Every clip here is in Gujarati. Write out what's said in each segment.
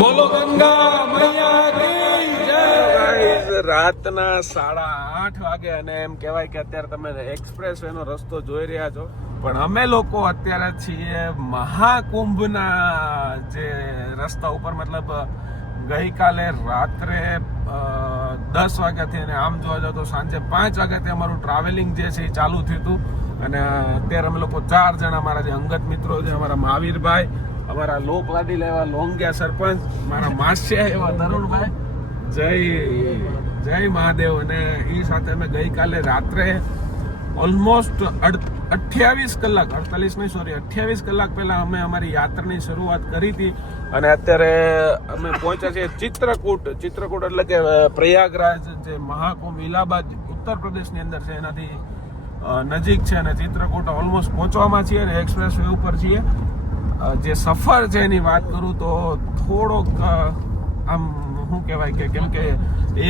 બોલો ગંગા મૈયા કી જય. રાતના સાડા આઠ વાગે અને એમ કહેવાય કે અત્યારે તમે એક્સપ્રેસ વેનો રસ્તો જોઈ રહ્યા છો. પણ અમે લોકો અત્યારે છીએ મહાકુંભના જે રસ્તા ઉપર, મતલબ, ગઈકાલે રાત્રે દસ વાગ્યાથી અને આમ જોવા જાવ તો સાંજે પાંચ વાગ્યાથી અમારું ટ્રાવેલિંગ જે છે એ ચાલુ થયું હતું. અને અત્યારે અમે લોકો ચાર જણા, મારા જે અંગત મિત્રો છે, અમારા મહાવીરભાઈ અમારા લોકલાડી લેવા, લોંગ્યા સરપંચ, મારા માસ્યા એવા તરુણભાઈ. જય જય મહાદેવ. અને એ સાથે અમે ગઈકાલે રાત્રે ઓલમોસ્ટ અઠ્યાવીસ કલાક, અડતાલીસ નહીં સોરી અઠ્યાવીસ કલાક પહેલા અમે અમારી યાત્રાની શરૂઆત કરી હતી. અને અત્યારે અમે પહોંચ્યા છીએ ચિત્રકૂટ ચિત્રકૂટ એટલે કે પ્રયાગરાજ જે મહાકુંભ ઇલાહાબાદ ઉત્તર પ્રદેશની અંદર છે, એનાથી નજીક છે. અને ચિત્રકૂટ ઓલમોસ્ટ પહોંચવામાં છીએ અને એક્સપ્રેસ વે ઉપર છીએ. જે સફર છે એની વાત કરું તો થોડોક આમ શું કહેવાય કે, કેમ કે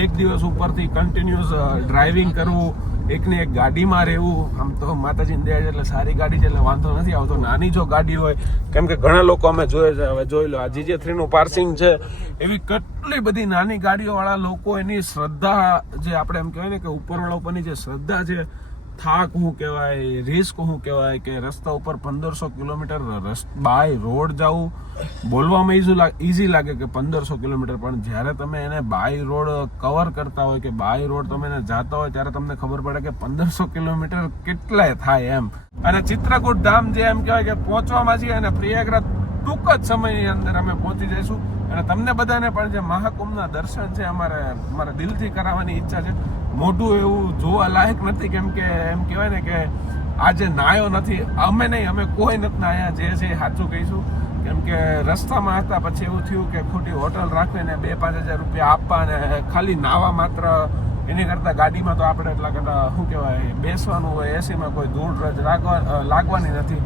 એક દિવસ ઉપરથી કન્ટિન્યુઅસ ડ્રાઇવિંગ કરવું, એકને એક ગાડીમાં રહેવું, આમ તો માતાજી દયા છે એટલે સારી ગાડી છે એટલે વાંધો નથી આવતો. નાની જો ગાડી હોય, કેમ કે ઘણા લોકો અમે જોયે છે, હવે જોઈ લો, આ જીજે થ્રીનું પાર્સિંગ છે, એવી કેટલી બધી નાની ગાડીઓવાળા લોકો એની શ્રદ્ધા જે આપણે એમ કહેવાય ને કે ઉપરવાળા ઉપરની જે શ્રદ્ધા છે થાક શું કહેવાય રિસ્ક શું કહેવાય કે રસ્તા ઉપર પંદરસો કિલોમીટર બાય રોડ જવું બોલવામાં ઇઝી ઈઝી લાગે કે પંદરસો કિલોમીટર, પણ જ્યારે તમે એને બાય રોડ કવર કરતા હોય કે બાય રોડ તમે એને જાતા હોય, ત્યારે તમને ખબર પડે કે પંદરસો કિલોમીટર કેટલાય થાય એમ. અને ચિત્રકૂટ ધામ જે એમ કહેવાય કે પહોંચવામાં છીએ અને પ્રયાગરાજ ટૂંક જ સમયની અંદર અમે પહોંચી જઈશું. અને તમને બધાને પણ જે મહાકુંભના દર્શન છે, અમારે અમારે દિલથી કરાવવાની ઈચ્છા છે. મોટું એવું જોવા લાયક નથી, કેમ કે, એમ કહેવાય ને કે આજે નાયો નથી, અમે નહીં, અમે કોઈ નથી નાયા, જે છે સાચું કહીશું. કેમ કે રસ્તામાં હતા, પછી એવું થયું કે ખોટી હોટલ રાખવીને બે પાંચ હજાર રૂપિયા આપવા અને ખાલી નાવા માત્ર, એની કરતાં ગાડીમાં તો આપણે એટલા કરતા, શું કહેવાય, બેસવાનું હોય, એસીમાં કોઈ ધૂળ રજ લાગવા લાગવાની નથી.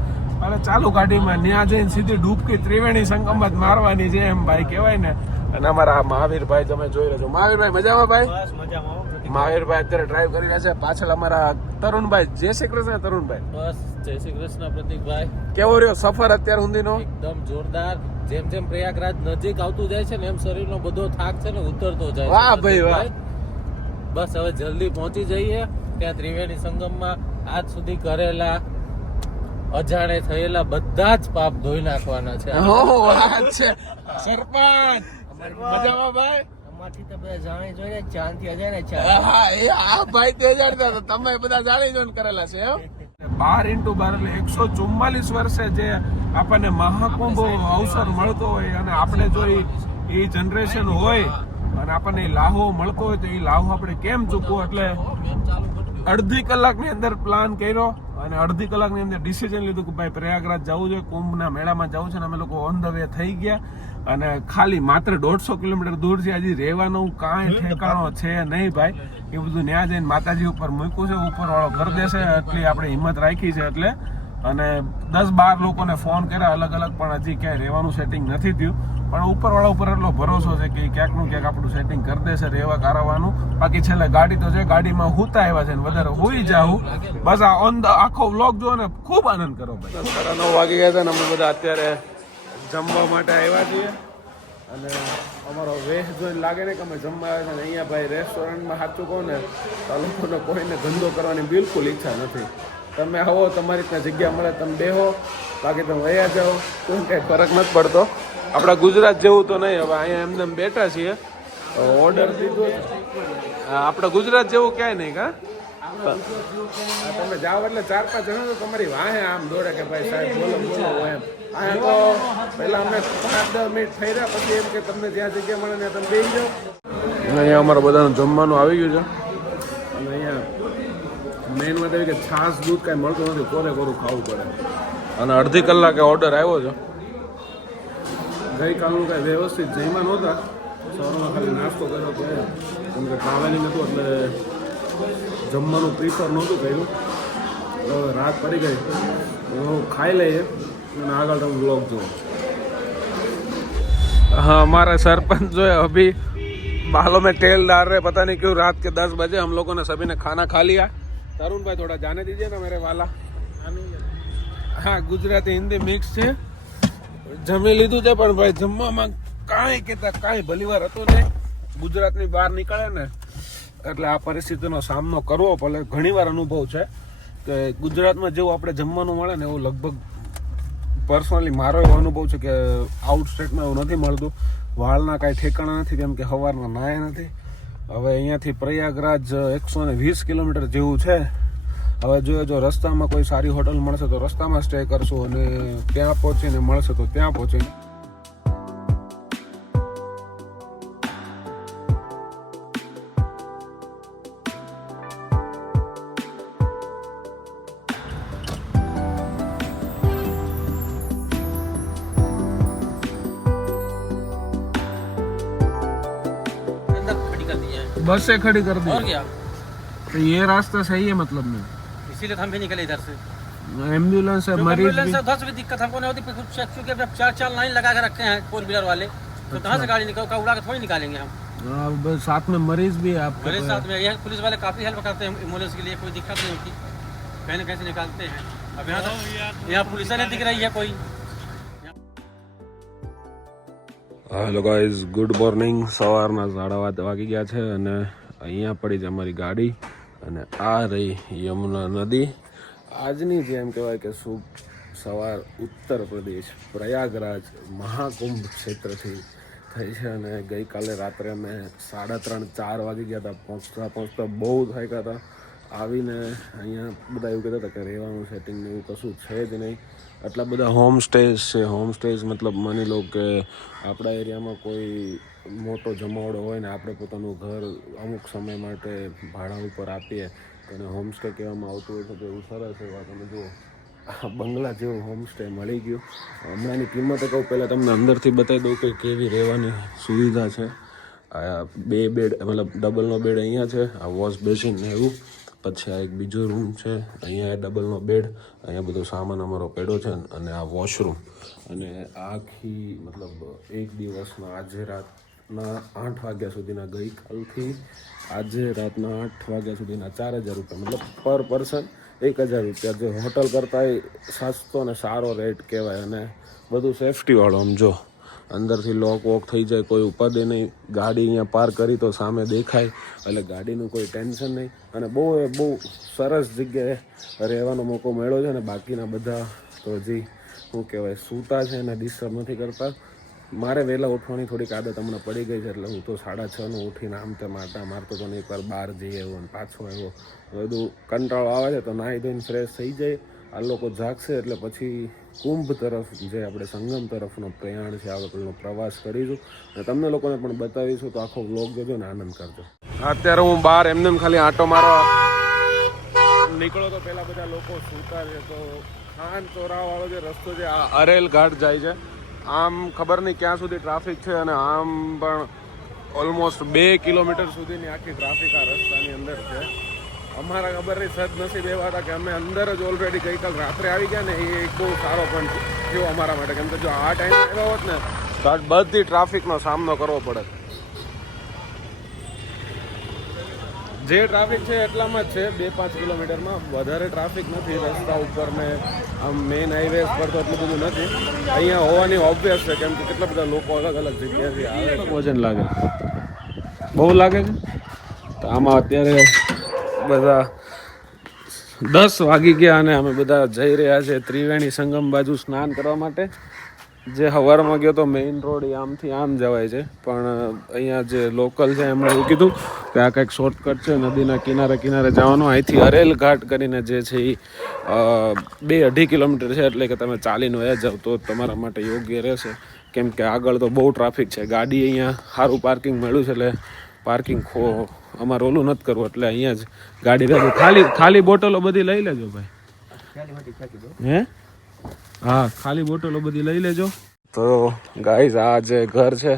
અને ચાલુ ગાડીમાં ન્યા જઈને સીધી ડૂબકી ત્રિવેણી સંગમ જ મારવાની છે એમ ભાઈ કહેવાય ને. અને અમારા મહાવીરભાઈ, તમે જોઈ રહ્યો છો. મહાવીરભાઈ, મજામાં ભાઈ? મજામાં. મહાવીરભાઈ અત્યારે ડ્રાઈવ કરી રહ્યા છે. પાછળ અમારા તરુણભાઈ જય શ્રી કૃષ્ણ તરુણભાઈ. બસ જય શ્રી કૃષ્ણ પ્રતિકભાઈ. કેવો રહ્યો સફર અત્યાર સુધીનો? એકદમ જોરદાર. જેમ જેમ પ્રયાગરાજ નજીક આવતું જાય છે ને એમ શરીરનો બધો થાક છે ને ઉતરતો જાય વાહ ભાઈ, વાહ. બસ હવે જલ્દી પહોંચી જઈએ. ત્યાં ત્રિવેણી સંગમમાં આજ સુધી કરેલા અજાણે થયેલા બધા જ પાપ ધોઈ નાખવાના છે. ઓહો, વાત છે. સરપંચ! મજામાં ભાઈ? તો બધા જાણી જોઈને ચાંદથી અજાણે હા એ આ ભાઈ તે જાણતા હતા. તમે બધા જાણી જોઈને કરેલા છે એમ બાર ઇન્ટુ બાર એટલે એકસો ચુમ્માલીસ વર્ષે જે આપણને મહાકુંભ અવસર મળતો હોય અને આપણે જો એ જનરેશન હોય અને આપણને લાહો મળતો હોય તો એ લાહો આપણે કેમ ચૂકવો? એટલે અડધી કલાકની અંદર પ્લાન કર્યો અને અડધી કલાકની અંદર ડિસિઝન લીધું કે ભાઈ પ્રયાગરાજ જવું છે કુંભના મેળામાં જવું છે અને અમે લોકો ઓન ધ વે થઈ ગયા. અને ખાલી માત્ર દોઢસો કિલોમીટર દૂર છે. હજી રહેવાનું કાંઈ ઠેકાણો છે નહીં ભાઈ. એ બધું ન્યા જઈને માતાજી ઉપર મૂક્યું છે. ઉપર વાળો કરી દેશે એટલી આપણે હિંમત રાખી છે એટલે. અને દસ બાર લોકોને ફોન કર્યા. અલગ અલગ પણ હજી ક્યાંય રહેવાનું સેટિંગ નથી થયું. પણ ઉપરવાળા ઉપર એટલો ભરોસો છે કે ક્યાંકનું ક્યાંક આપણું સેટિંગ કરી દેશે રહેવા કારવાનું. બાકી છેલ્લે ગાડી તો છે. ગાડીમાં હુતા આવ્યા છે ને વધારે હોઈ જાવું બસ આ ઓન ધ આખો વ્લોગ જો ને ખૂબ આનંદ કરો ભાઈ. નવ વાગી ગયા હતા ને અમે બધા અત્યારે જમવા માટે આવ્યા છીએ. અને અમારો વેશ જોઈને લાગે ને કે અમે જમવા આવ્યા છે. અહીંયા ભાઈ રેસ્ટોરન્ટમાં સાચું કહો ને તો લોકોને કોઈને ધંધો કરવાની બિલકુલ ઈચ્છા નથી. તમે આવો તમારી ત્યાં જગ્યા મળે તમે બેહો. બાકી તમે વયા જાઓ કોઈ કાંઈ ફરક નથી પડતો. આપણા ગુજરાત જેવું તો નહીં. હવે અહીંયા એમને એમ બેઠા છીએ. ઓર્ડર દીધો આપણા ગુજરાત જેવું ક્યાંય નહીં કા? તમે જાઓ એટલે ચાર પાંચ જણા તો તમારી વાહે આમ દોડે કે ભાઈ સાહેબ બોલો બોલો એમ. અહીંયા તો પહેલા અમે પાંચ દસ મિનિટ થઈ રહ્યા, પછી એમ કે તમને જ્યાં જગ્યા મળે ત્યાં તમે બેસી જાઓ. અહીંયા અમારા બધાનું જમવાનું આવી ગયું છે. અને અહીંયા મેઇન વાત એવી કે છાશ, દૂધ કાંઈ મળતું નથી કોરે કોરું ખાવું પડે? અને અડધી કલાકે ઓર્ડર આવ્યો છે. ગઈકાલનું કાંઈ વ્યવસ્થિત જઈમાં નહોતા. સવારમાં ખાલી નાસ્તો કર્યો તો. કેમ કે ટ્રાવેલિંગ હતું એટલે જમવાનું પ્રિફર નહોતું કર્યું. એટલે હવે રાત પડી ગઈ તો ખાઈ લઈએ અને આગળ તમે બ્લોગ જુઓ हाँ हमारा सरपंच जो है अभी बालों में तेल डाल रहे पता नहीं क्यों रात के दस बजे हम लोगों ने सभी ने खाना खा लिया तरुण भाई थोड़ा जाने दीजिए ना मेरे वाला હા ગુજરાતી હિન્દી મિક્સ છે જમી લીધું છે પણ ભાઈ જમવામાં કાંઈ કહેતા કાંઈ ભલીવાર હતું ને ગુજરાતની બહાર નીકળે ને એટલે આ પરિસ્થિતિનો સામનો કરવો પડે ઘણીવાર અનુભવ છે કે ગુજરાતમાં જેવું આપણે જમવાનું મળે ને એવું લગભગ પર્સનલી મારો એવો અનુભવ છે કે આઉટ સ્ટેટમાં એવું નથી મળતું. વાળના કાંઈ ઠેકાણા નથી, કેમ કે સવારના નાય નથી. હવે અહીંયાથી પ્રયાગરાજ એકસો ને વીસ કિલોમીટર જેવું છે. હવે જોઈએ જો રસ્તામાં કોઈ સારી હોટલ મળશે તો રસ્તામાં સ્ટે કરશું અને ત્યાં પહોંચીને મળશે તો ત્યાં પહોંચીને हैं बसें खड़ी कर और दी क्या? तो ये रास्ता सही है मतलब में? इसीलिए तो हम भी निकले इधर से। एंबुलेंस है मरीज़ एंबुलेंस से उधर भी दिक्कत हमको नहीं होती क्योंकि अब चार चार लाइन लगा के रखे हैं फोर व्हीलर वाले तो कहाँ से गाड़ी निकल का उड़ा के थोड़ी निकालेंगे हम। हाँ, बस साथ में मरीज़ भी है आपके मेरे साथ में यह पुलिस वाले काफ़ी हेल्प करते हैं एंबुलेंस के लिए कोई दिक्कत नहीं होती। कहीं ना कहीं से निकालते हैं। अब यहाँ तो यहाँ पुलिस नहीं दिख रही है कोई? હેલો ગાઈઝ ગુડ મોર્નિંગ સવારના સાડા વાત વાગી ગયા છે અને અહીંયા પડી છે અમારી ગાડી અને આ રહી યમુના નદી. આજની જેમ કહેવાય કે શુભ સવાર ઉત્તર પ્રદેશ, પ્રયાગરાજ મહાકુંભ ક્ષેત્રથી થઈ છે અને ગઈકાલે રાત્રે અમે સાડા ત્રણ, ચાર વાગી ગયા હતા. પહોંચતા પહોંચતા બહુ થઈ ગયા હતા. આવીને અહીંયા બધા એવું કહેતા હતા કે રહેવાનું સેટિંગ એવું કશું છે જ નહીં. આટલા બધા હોમ સ્ટેઝ છે. હોમ સ્ટેઝ મતલબ માની લો કે આપણા એરિયામાં કોઈ મોટો જમાવડો હોય ને આપણે પોતાનું ઘર અમુક સમય માટે ભાડા ઉપર આપીએ. તો એને હોમસ્ટે કહેવામાં આવતું હોય છે તો એવું સરસ એવા તમે જુઓ. બંગલા જેવું હોમસ્ટે મળી ગયું. હમણાંની કિંમતે કહું, પહેલાં તમને અંદરથી બતાવી દઉં કે કેવી રહેવાની સુવિધા છે. આ બે બેડ મતલબ ડબલનો બેડ અહીંયા છે. આ વોશ બેસિન ને એવું. પછી આ એક બીજો રૂમ છે. અહીંયા ડબલનો બેડ અહીંયા બધો સામાન અમારો પેડો છે અને આ વોશરૂમ અને આખી, મતલબ, એક દિવસના આજે રાતના આઠ વાગ્યા સુધીના ગઈકાલથી આજે રાતના આઠ વાગ્યા સુધીના ચાર હજાર રૂપિયા, મતલબ પર પર્સન એક હજાર રૂપિયા. જે હોટલ કરતાં સસ્તો અને સારો રેટ કહેવાય અને બધું સેફટીવાળો આમ જો. અંદરથી લોક વોક થઈ જાય, કોઈ ઉપાદે નહીં. ગાડી અહીંયા પાર્ક કરી તો સામે દેખાય. એટલે ગાડીનું કોઈ ટેન્શન નહીં. અને બહુ બહુ સરસ જગ્યાએ રહેવાનો મોકો મળ્યો છે અને બાકીના બધા તો હજી શું કહેવાય, સૂતા છે અને ડિસ્ટર્બ નથી કરતા. મારે વહેલા ઉઠવાની થોડીક આદત હમણાં પડી ગઈ છે, એટલે હું તો સાડા છનું ઉઠીને આમ તેમ આટા મારતો હતો ને એકવાર બહાર જઈ આવ્યો અને પાછો આવ્યો. બધું કંટાળો આવે છે, તો નાહી ધોઈને ફ્રેશ થઈ જાય. આ લોકો જાગશે એટલે પછી કુંભ તરફ જે આપણે સંગમ તરફનો પ્રયાણ છે આપણો પ્રવાસ કરીશું. અને તમને લોકોને પણ બતાવીશું તો આખો વ્લોગ જોજો ને આનંદ કરજો. અત્યારે હું બહાર એમને ખાલી આંટો મારવા નીકળો તો પેલા બધા લોકો સૂતા છે તો ખાન ચોરા વાળો જે રસ્તો છે, આ અરેલ ઘાટ જાય છે. આમ ખબર નહીં ક્યાં સુધી ટ્રાફિક છે અને આમ પણ ઓલમોસ્ટ બે કિલોમીટર સુધીની આખી ટ્રાફિક આ રસ્તાની અંદર છે. અમારા ખબર નહીં સદનસીબ એવા હતા કે અમે અંદર જ ઓલરેડી ગઈકાલ રાત્રે આવી ગયા ને, એ બહુ સારો પણ થયો અમારા માટે. કેમ કે જો આ ટાઈમ આવ્યો હોત ને, તો બધી ટ્રાફિકનો સામનો કરવો પડે. જે ટ્રાફિક છે એટલામાં જ છે, બે પાંચ કિલોમીટરમાં વધારે ટ્રાફિક નથી. રસ્તા ઉપર ને આમ મેઇન હાઈવે પર તો એટલું બધું નથી. અહીંયા હોવાની ઓબ્વિયસ છે, કેમ કે કેટલા બધા લોકો અલગ અલગ જગ્યાએથી આવે વજન લાગે. બહુ લાગે છે? તો આમાં અત્યારે બધા દસ વાગી ગયા અને અમે બધા જઈ રહ્યા છે ત્રિવેણી સંગમ બાજુ સ્નાન કરવા માટે. જે હવારમાં ગયો તો મેઇન રોડ આમથી આમ જવાય છે. પણ અહીંયા જે લોકલ છે એમણે એવું કીધું કે આ કંઈક શોર્ટકટ છે, નદીના કિનારે કિનારે જવાનું. અહીંથી અરેલ ઘાટ કરીને જે છે એ બે અઢી કિલોમીટર છે એટલે કે તમે ચાલીને વયા જાવ તો તમારા માટે યોગ્ય રહેશે. કેમ કે આગળ તો બહુ ટ્રાફિક છે. ગાડી અહીંયા સારું પાર્કિંગ મળ્યું છે એટલે પાર્કિંગ ખો અમારે ઓલું નથી કરવું, એટલે અહીંયા જ ગાડી રહેજો ખાલી ખાલી બોટલો બધી લઈ લેજો ભાઈ. હે? હા, ખાલી બોટલો બધી લઈ લેજો. તો ગાઈઝ આ જે ઘર છે,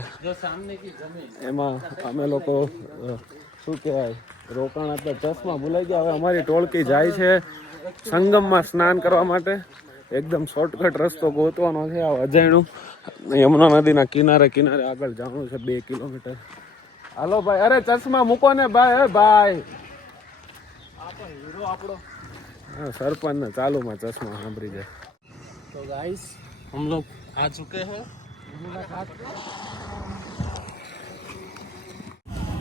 એમાં અમે લોકો શું કહેવાય, રોકાણ આપણે ચશ્મા ભૂલાઈ ગયા. હવે અમારી ટોળકી જાય છે સંગમમાં સ્નાન કરવા માટે. એકદમ શોર્ટકટ રસ્તો ગોતવાનો છે. આ અજાણ્યું. યમુના નદીના કિનારે કિનારે આગળ જવાનું છે, બે કિલોમીટર. હાલો ભાઈ અરે ચશ્મા મૂકો ને ભાઈ ભાઈ सरपंच ना चालू में चश्मा हम ब्रिज तो गाइस हम लोग आ चुके हैं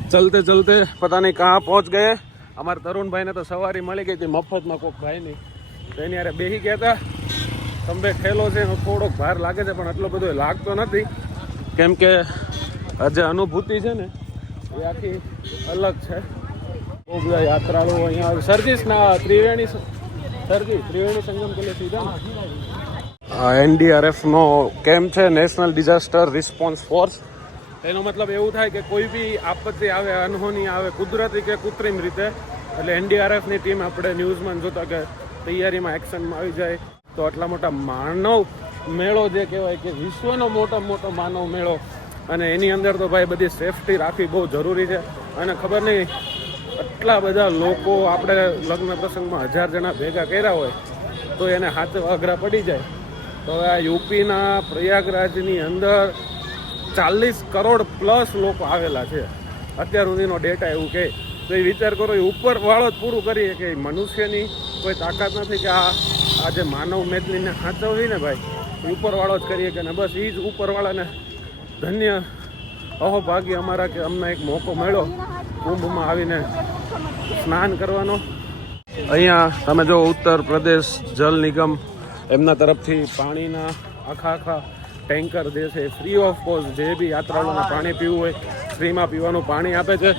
चलते चलते पता नहीं कहाँ पहुँच गए हमारे तरुण भाई ने तो सवारी मिली गई थी मफत में कोक भाई ने तो એની યારે બેહી ગયા હતા તંબે ઠેલો છે એનો થોડોક ભાર લાગે છે પણ એટલો બધો લાગતો નથી કેમ કે જે અનુભૂતિ છે ને એ આખી અલગ છે. બહુ બધા યાત્રાળુઓ અહીંયા આવે. ના ત્રિવેણી સ- ત્રિવેણી સંગમ કે સીધા એનડીઆરએફનો આ એનડીઆરએફ નો કેમ્પ છે નેશનલ ડિઝાસ્ટર રિસ્પોન્સ ફોર્સ. એનો મતલબ એવું થાય કે કોઈ બી આપત્તિ આવે અનહોની આવે કુદરતી કે કૃત્રિમ રીતે એટલે એનડીઆરએફની ટીમ આપણે ન્યૂઝમાં જોતા કે તૈયારીમાં એક્શનમાં આવી જાય. તો આટલા મોટા માનવ મેળો જે કહેવાય કે વિશ્વનો મોટા મોટો માનવ મેળો અને એની અંદર તો ભાઈ બધી સેફટી રાખવી બહુ જરૂરી છે. અને ખબર નહીં, આટલા બધા લોકો આપણે લગ્ન પ્રસંગમાં હજાર જણા ભેગા કર્યા હોય, તો એને હાથ અઘરા પડી જાય. તો આ યુપીના પ્રયાગરાજની અંદર ચાલીસ કરોડ પ્લસ લોકો આવેલા છે. અત્યાર સુધીનો ડેટા એવું કહે તો એ વિચાર કરો, એ ઉપરવાળો જ પૂરું કરીએ કે મનુષ્યની કોઈ તાકાત નથી કે આ આ જે માનવ મેદનીને સાચવવી ને ભાઈ ઉપરવાળો જ કરીએ કે ને બસ એ જ ઉપરવાળાને ધન્ય. અહોભાગ્ય અમારા કે અમને એક મોકો મળ્યો કુંભમાં આવીને સ્નાન કરવાનો. અહીંયા તમે જો ઉત્તર પ્રદેશ જલ નિગમ એમના તરફથી પાણીના આખા આખા ટેન્કર જે છે. ફ્રી ઓફ કોસ્ટ જે બી યાત્રાળુઓને પાણી પીવું હોય, ફ્રીમાં પીવાનું પાણી આપે છે.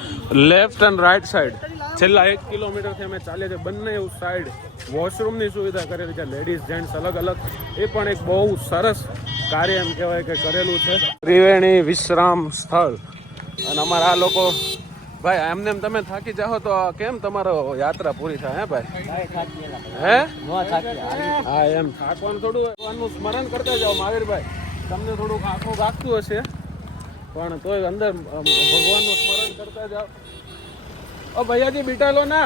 લેફ્ટ એન્ડ રાઈટ સાઈડ છેલ્લા એક કિલોમીટરથી અમે ચાલીએ છીએ. બંને સાઈડ વોશરૂમની સુવિધા કરેલી છે. લેડીઝ જેન્ટ્સ અલગ અલગ. એ પણ એક બહુ સરસ કાર્ય એમ કહેવાય કે કરેલું છે. ત્રિવેણી વિશ્રામ સ્થળ. અને અમારા આ લોકો ભાઈ એમને એમ તમે થાકી જાઓ તો કેમ તમારો યાત્રા પૂરી થાય હે ભાઈ? હે? હા એમ. થાકવાનું થોડું ભગવાનનું સ્મરણ કરતા જાઓ મહાવીરભાઈ. તમને થોડુંક આંખો વાગતું હશે. પણ તોય અંદર ભગવાનનું સ્મરણ કરતા જાઓ. ઓ ભૈયાજી बिठा लो ना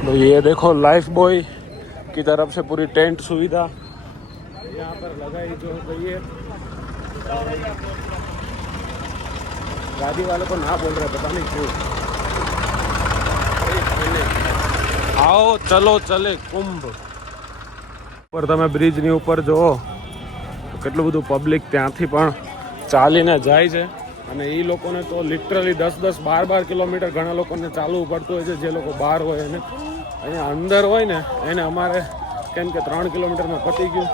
तो ये देखो लाइफ बॉय की तरफ से पूरी टेंट सुविधा यहाँ पर लगाई जो गई है गाड़ी वाले को ना बोल रहे पता नहीं क्यों आओ ચલો ચલે કુંભ ઉપર તમે બ્રિજની ઉપર જુઓ તો કેટલું બધું પબ્લિક ત્યાંથી પણ ચાલીને જાય છે અને એ લોકોને તો લિટરલી દસ દસ બાર બાર કિલોમીટર ઘણા લોકોને ચાલવું પડતું હોય છે, જે લોકો બહાર હોય એને. અહીંયા અંદર હોય ને, એને અમારે કેમ કે ત્રણ કિલોમીટરમાં પતી ગયું.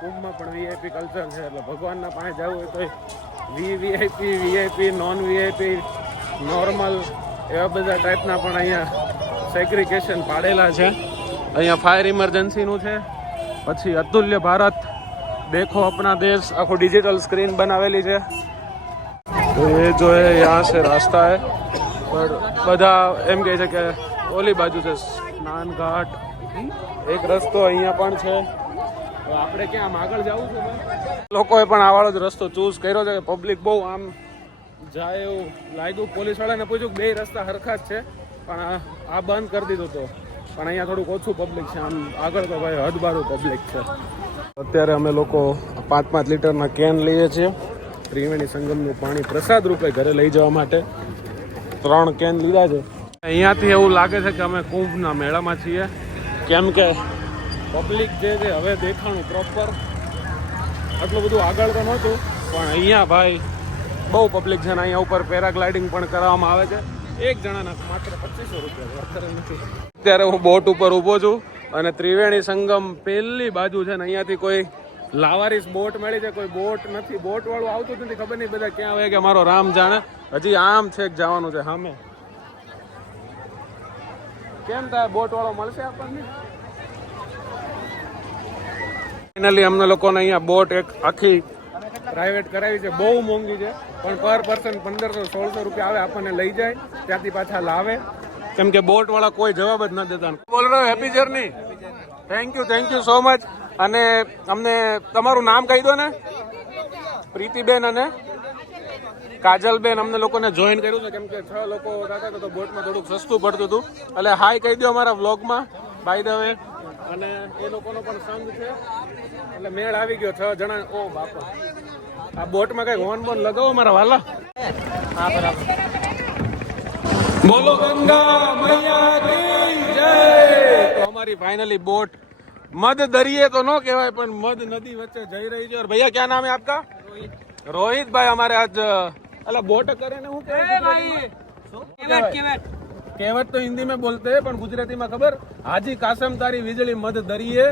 કુંભમાં પણ વીઆઈપી કલ્ચર છે, એટલે ભગવાનના પાસે જવું હોય તો V VIP VIP non VIP normal એવા બધા ટાઈપના પણ અહીંયા સેગ્રિગેશન પાડેલા છે. અહીંયા ફાયર ઇમરજન્સીનું છે. પછી અતુલ્ય ભારત, દેખો અપના દેશ, આખો ડિજિટલ સ્ક્રીન બનાવેલી છે. તો એ જો હે યહાં સે રાસ્તા હે પણ બધા એમ કહે છે કે ઓલી બાજુ છે સ્નાન ઘાટ એક રસ્તો અહીંયા પણ છે. આપણે ક્યાં આગળ જવું છે લોકોએ પણ આવાળો જ રસ્તો ચૂઝ કર્યો છે પબ્લિક બહુ આમ જાય એવું લાગ્યું. પોલીસ વાળાને પૂછ્યું બે રસ્તા હરખા જ છે, પણ આ બંધ કરી દીધું તો. પણ અહીંયા થોડુંક ઓછું પબ્લિક છે. આમ આગળ તો ભાઈ હદબારું પબ્લિક છે. અત્યારે અમે લોકો પાંચ પાંચ લીટરના કેન લઈએ છીએ. ત્રિવેણી સંગમનું પાણી પ્રસાદ રૂપે ઘરે લઈ જવા માટે ત્રણ કેન લીધા છે. અહીંયાથી એવું લાગે છે કે અમે કુંભના મેળામાં છીએ. કેમ કે પબ્લિક જે છે હવે દેખાણું પ્રોપર આટલું બધું આગળ તો નહોતું, પણ અહીંયા ભાઈ બહુ પબ્લિક છે ને અહીંયા ઉપર પેરાગ્લાઇડિંગ પણ કરવામાં આવે છે. એક જણાના માત્ર પચીસો રૂપિયા નથી. અત્યારે હું બોટ ઉપર ઊભો છું અને ત્રિવેણી સંગમ પહેલી બાજુ છે ને, અહીંયાથી કોઈ લાવારીસ બોટ મળી છે, કોઈ બોટ નથી. બોટ વાળું આવતું જ નથી, ખબર નહીં બધા ક્યાં હોય કે મારો રામ જાણે. હજી આમ છે જવાનું છે સામે. કેમ થાય બોટ વાળો મળશે આપણને? ફાઇનલી અમને લોકોને અહીંયા બોટ એક આખી પ્રાઇવેટ કરાવી છે. બહુ મોંઘી છે, પણ પર પર્સન પંદરસો, સોળસો રૂપિયા આવે, આપણને લઈ જાય, ત્યાંથી પાછા લાવે. કેમ કે બોટ વાળા કોઈ જવાબ જ ન દેતા. બોલ રહ્યો happy journey thank you thank you so much અને અમને તમારું નામ કહી દો ને. પ્રીતિબેન અને કાજલબેન, અમને લોકોને જોઈન કર્યું છે. કેમ કે છ લોકો હતા તો બોટમાં થોડુંક સસ્તું પડતું હતું. એટલે હાય કહી દો અમારા વ્લોગમાં બાય ધ વે અને એ લોકોનો પણ સંઘ છે. એટલે મેળ આવી ગયો, છ જણા. ઓ બાપા. આ બોટમાં કઈ હોર્ન બોન લગાવો મારા વાલા. હા, બરાબર. બોલો ગંગા મૈયા કી જય. અમારી ફાઇનલી બોટ મધ દરિયે તો ન કહેવાય પણ મદ નદી વચ્ચે જઈ રહી છે. ભૈયા ક્યાં નામ હે આપકા? રોહિત. ભાઈ અમારે આજ અલા બોટ કરે ને હું કહેવાય કહેવત તો હિન્દી મેં બોલતે પણ ગુજરાતીમાં ખબર? હાજી કાસમ તારી વીજળી મધ દરિયે.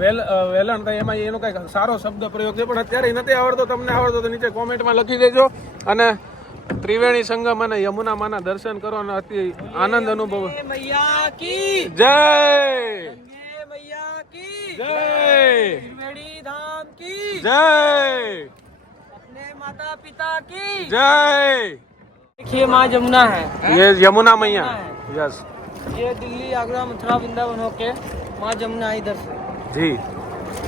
વેલ વેલણ થાય એમાં એનો કઈ સારો શબ્દ પ્રયોગ છે પણ અત્યારે નથી આવડતો. તમને આવડતો તો નીચે કોમેન્ટમાં લખી દેજો. અને ત્રિવેણી સંગમ અને યમુના માના દર્શન કરો અને અતિ આનંદ અનુભવ मैया की જય ये मैया की જય त्रिवेणी धाम की જય अपने माता पिता की જય देखिए माँ जमुना है ये यमुना मैया यस ये दिल्ली आगरा मथुरा वृंदावन होके माँ जमुना इधर से जी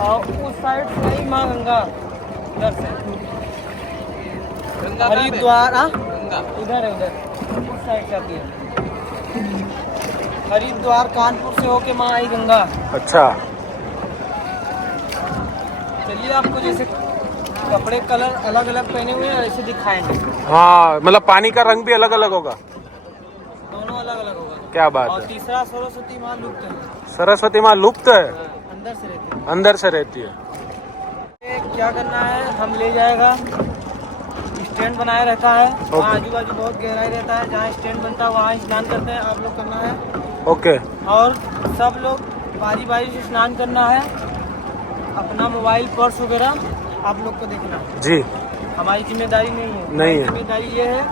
और उस साइड से ही माँ गंगा इधर से हरिद्वार हाँ? इधर है उस साइड है हरिद्वार कानपुर से होके माँ आई गंगा। अच्छा। चलिए आपको जैसे कपड़े कलर अलग अलग पहने हुए हैं ऐसे दिखाएँगे। हाँ मतलब पानी का रंग भी अलग अलग होगा। दोनों अलग अलग होगा। क्या बात और है। तीसरा सरस्वती माँ लुप्त है। सरस्वती माँ लुप्त है? अंदर से रहती है। अंदर से रहती है। क्या करना है? हम ले जाएगा। स्टैंड बनाया रहता है। वहाँ आजू बाजू बहुत गहराई रहता है। जहाँ स्टैंड बनता है वहाँ स्नान करते हैं आप लोग करना है। ओके और सब लोग बारी बारी से स्नान करना है। अपना मोबाइल पर्स वगैरह आप लोग को देखना। है जी। हमारी ज़िम्मेदारी नहीं है। नहीं है। ज़िम्मेदारी ये है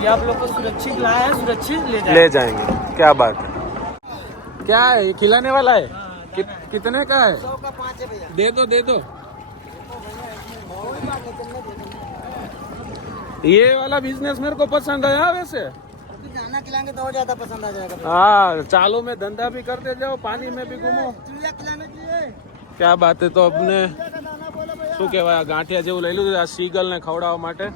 कि आप लोग को सुरक्षित लाए हैं सुरक्षित ले जाए। ले जाएँगे। क्या बात है। क्या है? ये खिलाने वाला है? कि, कितने का है? दे दो दे दो। ये वाला बिजनेस मेरे को पसंद आया वैसे अभी खाना खिलाएंगे तो और ज्यादा पसंद आ जाएगा हाँ चालू में धंधा भी करते जाओ पानी में भी घूमो चिड़िया खिलाना चाहिए ક્યા બાત હે તો અમને શું કહેવાય આ ગાંઠિયા જેવું લઈ લીધું છે આ સીગલ ને ખવડાવવા માટે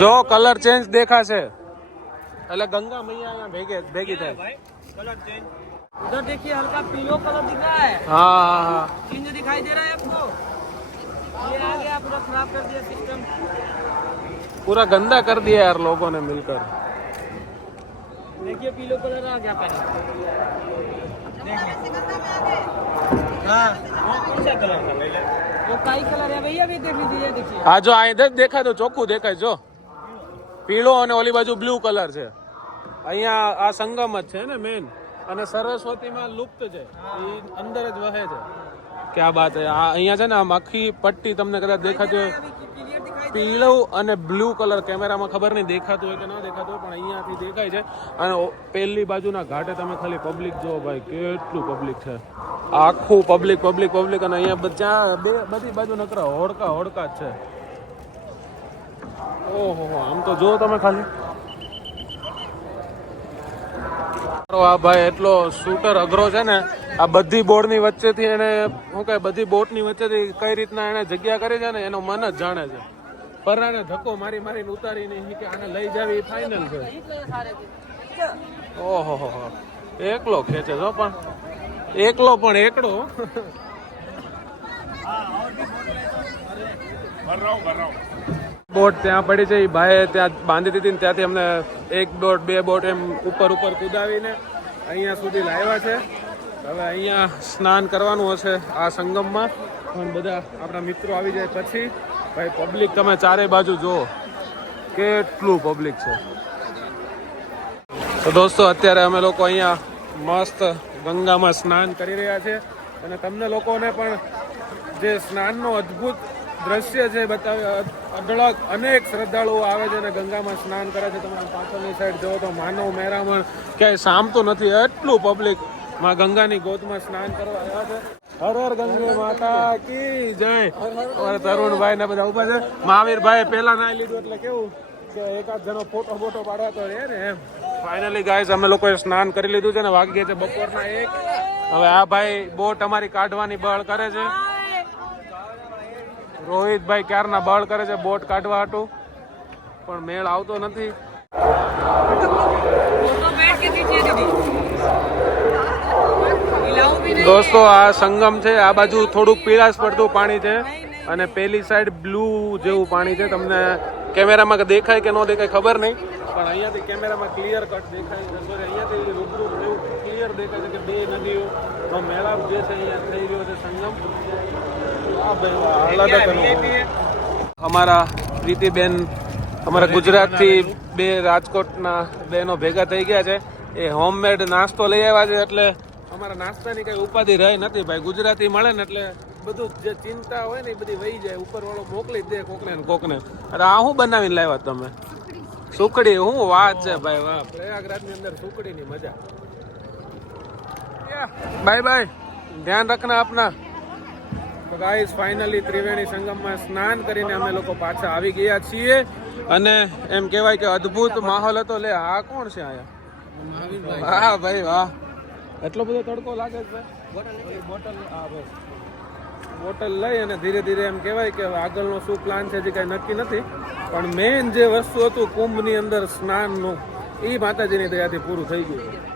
જો કલર ચેન્જ દેખાશે એટલે ગંગા મૈયા અહીંયા ભેગે ભેગી થાય उधर देखिए हल्का पीलो कलर दिख रहा है હા હા હા चिन्ह दिखाई दे रहा है आपको ये आ गया पूरा खराब कर दिया सिस्टम पूरा गंदा कर दिया यार लोगों ने मिलकर देखिए पीलो कलर आ गया पहले देखिए हाँ वो कौन सा कलर का भैया वो काई कलर है भैया भी देख लीजिए ये देखिए આ જો આ ઇધર દેખાય તો ચોખ્ખું દેખાય જો પીળો અને ઓલી બાજુ બ્લુ કલર છે અહીંયા આ સંગમ જ છે ને મેન અને સરસ્વતીમાં લુપ્ત છે એ અંદર જ વહે છે ક્યાં બાત છે આ અહીંયા છે ને આમ આખી પટ્ટી તમને કદાચ દેખાતી હોય. પીળો અને બ્લુ કલર. કેમેરામાં ખબર નહીં, દેખાતું હોય કે ન દેખાતું હોય, પણ અહીંયાથી દેખાય છે. અને પહેલી બાજુના ઘાટે તમે ખાલી પબ્લિક જુઓ ભાઈ, કેટલું પબ્લિક છે. આખું પબ્લિક પબ્લિક પબ્લિક અને અહીંયા બધા બે, બધી બાજુ નકરા હોડકા હોડકા જ છે. ઓહો આમ તો જુઓ તમે ખાલી. આ ભાઈ એટલો શૂટર અઘરો છે ને, આ બધી બોર્ડની વચ્ચેથી એને શું કહે, બધી બોટની વચ્ચેથી કઈ રીતના એને જગ્યા કરી છે ને, એનો મન જ જાણે છે. પરાને ધક્કો મારી મારીને ઉતારીને કે આને લઈ જાવી ફાઇનલ છે. ઓહો, હો એકલો ખેંચે છો પણ. એકલો પણ એકડો. બોટ ત્યાં પડી છે એ ભાઈએ ત્યાં બાંધી દીધી ને ત્યાંથી અમને એક બોટ, બે બોટ એમ ઉપર ઉપર કુદાવીને અહીંયા સુધી લાવ્યા છે. હવે અહીંયા સ્નાન કરવાનું હશે આ સંગમમાં. પણ બધા આપણા મિત્રો આવી જાય પછી. ભાઈ પબ્લિક તમે ચારે બાજુ જુઓ. કેટલું પબ્લિક છે. તો દોસ્તો, અત્યારે અમે લોકો અહીંયા મસ્ત ગંગામાં સ્નાન કરી રહ્યા છે. અને તમને લોકોને પણ જે સ્નાનનો અદ્ભુત દ્રશ્ય છે, બતાવે, અઢળક અનેક શ્રદ્ધાળુઓ આવે છે અને ગંગામાં સ્નાન કરે છે. તમે પાછળની સાઈડ જુઓ તો માનવ મેરામણ ક્યાંય સામતું નથી. એટલું પબ્લિકમાં ગંગાની ગોદમાં સ્નાન કરવા આવ્યા છે. હર હર ગંગે માતા કી જય. તરુણભાઈ ને બધા ઊભા છે. મહાવીરભાઈ પહેલા નાઈ લીધું એટલે કેવું કે એકાદ જણો ફોટો ફોટો પાડવા તો એ ને એમ. ફાઇનલી ગાઈઝ અમે લોકોએ સ્નાન કરી લીધું છે ને વાગી છે બપોરના એક. હવે આ ભાઈ બોટ અમારી કાઢવાની બળ કરે છે. રોહિતભાઈ ક્યારના બળ કરે છે, બોટ કાઢવા હતું પણ મેળ આવતો નથી. દોસ્તો, આ સંગમ છે, આ બાજુ થોડુંક પીળાશ પડતું પાણી છે અને પેલી સાઈડ બ્લુ જેવું પાણી છે. તમને કેમેરામાં દેખાય કે ન દેખાય ખબર નહીં, પણ અહીંયાથી કેમેરામાં ક્લિયર કટ દેખાય છે. સોરી અહીંયાથી રૂબરૂ એવું ક્લિયર દેખાય છે કે બે નદીઓનો મેળાપ જે છે, અહીંયા થઈ રહ્યો છે સંગમ. અમારા પ્રીતિબેન અમારા ગુજરાતથી બે રાજકોટના બહેનો ભેગા થઈ ગયા છે. એ હોમમેડ નાસ્તો લઈ આવ્યા છે એટલે અમારા નાસ્તાની કઈ ઉપાધિ રહી નથી ભાઈ. ગુજરાતી મળે ને એટલે બધું જે ચિંતા હોય ને એ બધી વહી જાય. ઉપર વાળો મોકલી દે કોકને કોકને. અરે આ શું બનાવીને લાવ્યા તમે? સુકડી શું વાત છે ભાઈ? વાહ. પ્રયાગરાજની અંદર સુકડી ની મજા બાય બાય. ધ્યાન રાખના આપના. તો ગાઈસ ફાઇનલી ત્રિવેણી સંગમમાં સ્નાન કરીને અમે લોકો પાછા આવી ગયા છીએ. અને એમ કહેવાય કે અદ્ભુત માહોલ હતો. લે આ કોણ છે આયા હા ભાઈ વાહ. એટલો બધો તડકો લાગે છે? ભાઈ બોટલ હા ભાઈ. બોટલ લઈ અને ધીરે ધીરે એમ કહેવાય કે આગળનો શું પ્લાન છે જે કાંઈ નક્કી નથી. પણ મેઇન જે વસ્તુ હતું કુંભની અંદર સ્નાનનું એ માતાજીની દયાથી પૂરું થઈ ગયું.